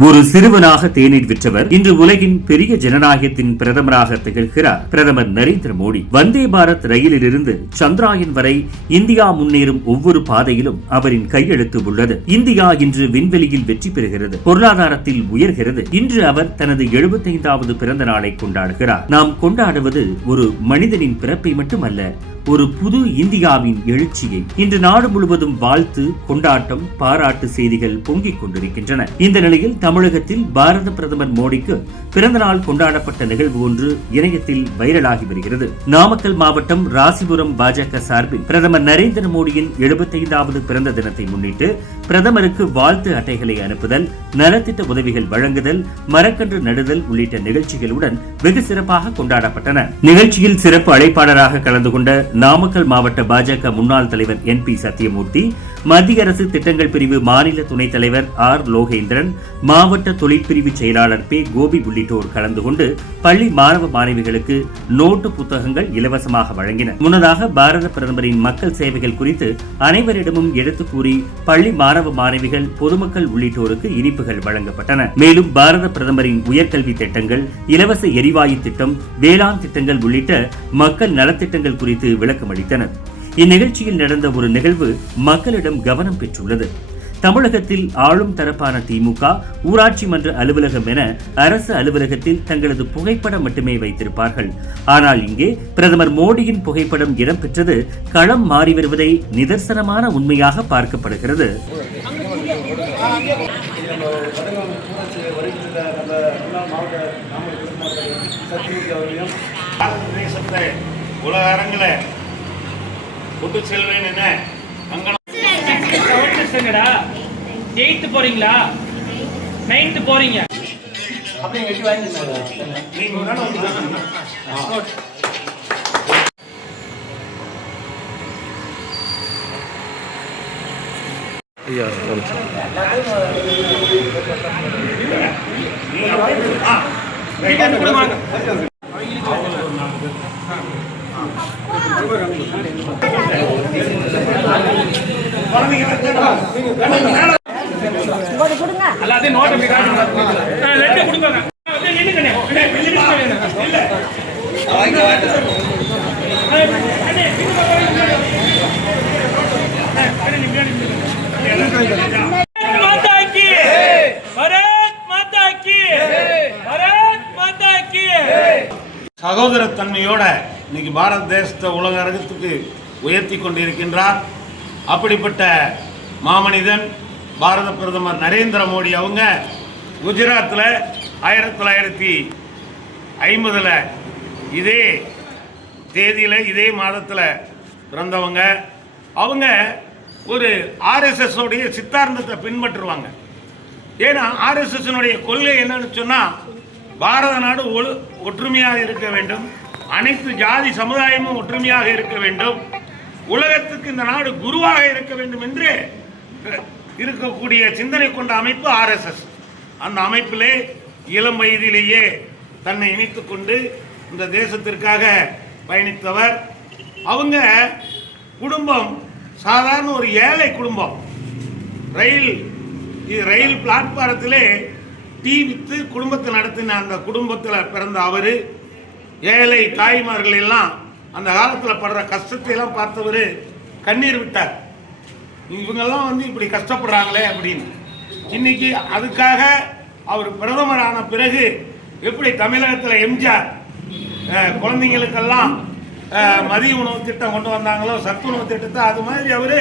ஒரு சிறுவனாக தேநீர் விற்றவர் இன்று உலகின் பெரிய ஜனநாயகத்தின் பிரதமராக திகழ்கிறார். பிரதமர் நரேந்திர மோடி. வந்தே பாரத் ரயிலிலிருந்து சந்திராயன் வரை இந்தியா முன்னேறும் ஒவ்வொரு பாதையிலும் அவரின் கையெழுத்து உள்ளது. இந்தியா இன்று விண்வெளியில் வெற்றி பெறுகிறது. பொருளாதாரத்தில் உயர்கிறது. இன்று அவர் தனது எழுபத்தைந்தாவது பிறந்த நாளை கொண்டாடுகிறார். நாம் கொண்டாடுவது ஒரு மனிதனின் பிறப்பை மட்டுமல்ல ஒரு புது இந்தியாவின் எழுச்சியை. இன்று நாடு முழுவதும் வாழ்த்து கொண்டாட்டம் பாராட்டு செய்திகள் பொங்கிக் கொண்டிருக்கின்றன. இந்த நிலையில் தமிழகத்தில் பாரத பிரதமர் மோடிக்கு பிறந்தநாள் கொண்டாடப்பட்ட நிகழ்வு ஒன்று இணையத்தில் வைரலாகி வருகிறது. நாமக்கல் மாவட்டம் ராசிபுரம் பாஜக சார்பில் பிரதமர் நரேந்திர மோடியின் எழுபத்தைந்தாவது பிறந்த தினத்தை முன்னிட்டு பிரதமருக்கு வாழ்த்து அட்டைகளை அனுப்புதல் நலத்திட்ட உதவிகள் வழங்குதல் மரக்கன்று நடுதல் உள்ளிட்ட நிகழ்ச்சிகளுடன் வெகு சிறப்பாக கொண்டாடப்பட்டன. நிகழ்ச்சியில் சிறப்பு அழைப்பாளராக கலந்து கொண்ட நாமக்கல் மாவட்ட பாஜக முன்னாள் தலைவர் என் பி சத்தியமூர்த்தி மத்திய அரசு திட்டங்கள் பிரிவு மாநில துணைத் தலைவர் ஆர் லோகேந்திரன் மாவட்ட தொழிற்பிரிவு செயலாளர் பே கோபி உள்ளிட்டோர் கலந்து கொண்டு பள்ளி மாணவ மாணவிகளுக்கு நோட்டு புத்தகங்கள் இலவசமாக வழங்கினர். முன்னதாக பாரத பிரதமரின் மக்கள் சேவைகள் குறித்து அனைவரிடமும் எடுத்து கூறி பள்ளி மாணவ மாணவிகள் பொதுமக்கள் உள்ளிட்டோருக்கு இனிப்புகள் வழங்கப்பட்டன. மேலும் பாரத பிரதமரின் உயர்கல்வி திட்டங்கள் இலவச எரிவாயு திட்டம் வேளாண் திட்டங்கள் உள்ளிட்ட மக்கள் நலத்திட்டங்கள் குறித்து விளக்கமளித்தனர். இந்நிகழ்ச்சியில் நடந்த ஒரு நிகழ்வு மக்களிடம் கவனம் பெற்றுள்ளது. தமிழகத்தில் ஆளும் தரப்பான திமுக ஊராட்சி மன்ற அலுவலகம் என அரசு அலுவலகத்தில் தங்களது புகைப்படம் மட்டுமே வைத்திருப்பார்கள். ஆனால் இங்கே பிரதமர் மோடியின் புகைப்படம் இடம்பெற்றது களம் மாறி வருவதை நிதர்சனமான உண்மையாக பார்க்கப்படுகிறது. உலக அரங்கில் கொண்டு செல்வேன் என அங்கன செவன்த் ஸ்டாண்டர்டா எயித்து போறீங்களா? நைன்த்து போறீங்க. ஒரு நாள் மாதா கி பாரத் மாதா கி பாரத் மாதா கி சகோதரத்தன்மையோட இன்னைக்கு பாரத தேசத்தை உலக அரங்கத்துக்கு உயர்த்தி கொண்டிருக்கின்றார். அப்படிப்பட்ட மாமனிதன் பாரத பிரதமர் நரேந்திர மோடி அவங்க குஜராத்தில் ஆயிரத்தி தொள்ளாயிரத்தி ஐம்பதில் இதே தேதியில் இதே மாதத்தில் பிறந்தவங்க. அவங்க ஒரு ஆர்எஸ்எஸ்னுடைய சித்தாந்தத்தை பின்பற்றுவாங்க. ஏன்னா ஆர்எஸ்எஸ்னுடைய கொள்கை என்னன்னு சொன்னால் பாரத நாடு ஒழு ஒற்றுமையாக இருக்க வேண்டும். அனைத்து ஜாதி சமுதாயமும் ஒற்றுமையாக இருக்க வேண்டும். உலகத்துக்கு இந்த நாடு குருவாக இருக்க வேண்டும் என்று இருக்கக்கூடிய சிந்தனை கொண்ட அமைப்பு ஆர்எஸ்எஸ். அந்த அமைப்பிலே இளம் வயதிலேயே தன்னை இணைத்து கொண்டு இந்த தேசத்திற்காக பயணித்தவர். அவங்க குடும்பம் சாதாரண ஒரு ஏழை குடும்பம். ரயில் இது ரயில் பிளாட்பாரத்திலே டீ விற்று குடும்பத்தை நடத்தின அந்த குடும்பத்தில் பிறந்த அவர். ஏழை தாய்மார்கள் எல்லாம் அந்த காலத்தில் படுற கஷ்டத்தை எல்லாம் பார்த்தவர். கண்ணீர் விட்டார். இவங்கெல்லாம் வந்து இப்படி கஷ்டப்படுறாங்களே அப்படின்னு. இன்னைக்கு அதுக்காக அவர் பிரதமரான பிறகு எப்படி தமிழகத்தில் எம்ஜிஆர் குழந்தைங்களுக்கெல்லாம் மதிய உணவு திட்டம் கொண்டு வந்தாங்களோ சத்துணவு திட்டத்தை அது மாதிரி அவர்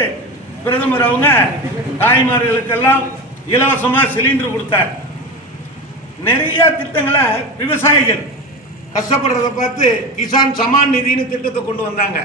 பிரதமர் அவங்க தாய்மார்களுக்கெல்லாம் இலவசமாக சிலிண்டர் கொடுத்தார். நிறைய திட்டங்களை விவசாயிகள் கஷ்டப்படுறத பார்த்து கிசான் சமான் நிதினு திட்டத்தை கொண்டு வந்தாங்க.